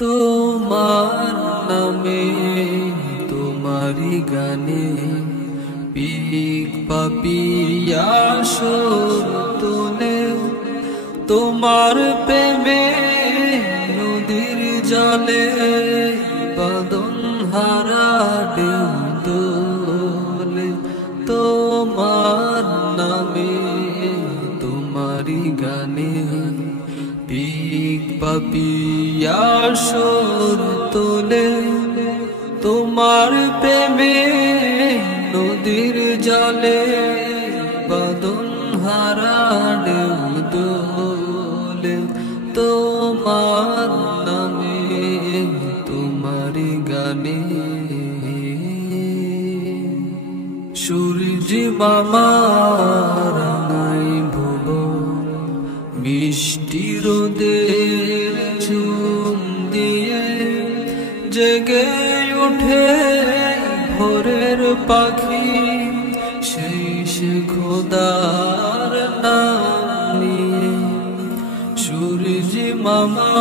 তোমার নামে তোমারি গানে পিক পাপিয়া সুর তোলে, তোমার প্রেমে নদীর জলে বাঁধন হারা ঢেউ দোলে। তোমার নামে তোমারি গানে পিক পাপিয়া সুর তোলে, তোমার প্রেমে নদীর জলে বাঁধন হারা ঢেউ দোলে। তোমার নামে তোমারি গানে সূর্য মামা রাঙাই ভুবন, মিষ্টি রোদের চুম দিয়ে জেগে ওঠে ভোরের পাখি, সেই সে খোদার নাম নিয়ে। সূর্য মামা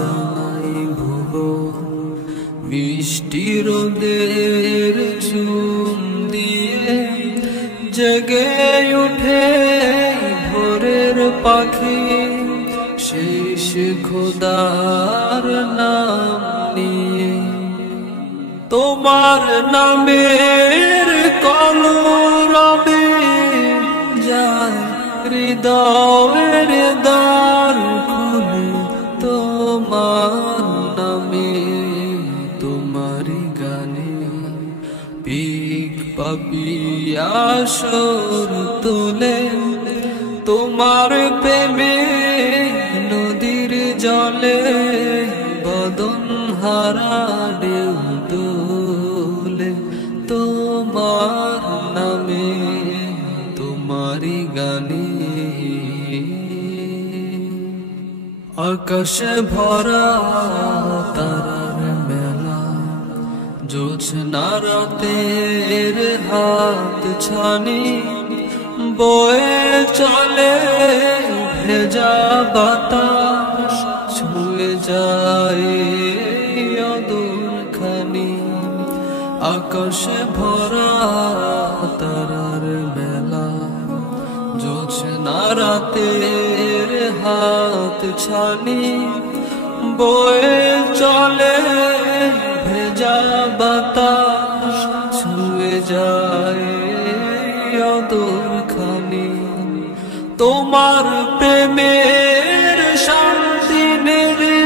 রাঙাই ভুবন, মিষ্টি রোদের চুম দিয়ে জেগে ওঠে ভোরের পাখি, শেষ খোদার নাম নিয়ে। তোমার নামের কলরবে যায় হৃদয়ের দ্বার খুলে। তোমার নামে তোমারি গানে পিক পাপিয়া সুর তোলে, তোমার প্রেমে নদীর জলে বাঁধন হারা ঢেউ দোলে। তোমার নামে তোমারি গানে আকাশে ভরা তারার মেলা, জোছনা রাতের হাত ছানি বয়ে চলে ভেজা বাতাস, ছুঁয়ে যায় অদূর খানি। আকাশে ভরা তারার মেলা, জোছনা রাতের হাত ছানি বয়ে চলে ভেজা বাতাস, ছুঁয়ে যায় অদূর খানি। তোমার প্রেমের শান্তি নেড়ে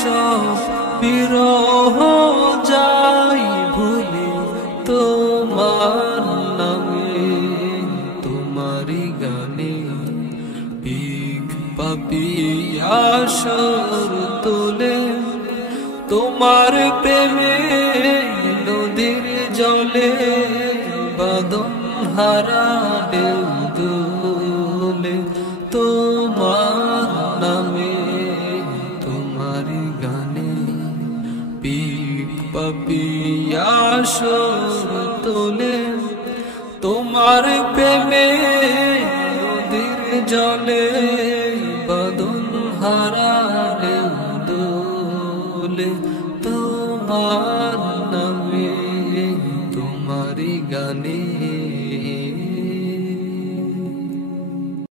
সব বিরহ যাই ভুলে। তোমার নামে তোমারি গানে পিক পাপিয়া সুর তোলে, তোমার প্রেমে নদীর জলে বাঁধন হারা ঢেউ দোলে। তোমার নামে তোমারি গানে পিক পাপিয়া সুর তোলে, তোমার প্রেমে নদীর জলে বাঁধন হারা ঢেউ দোলে। তোমার নামে তোমারি গানে।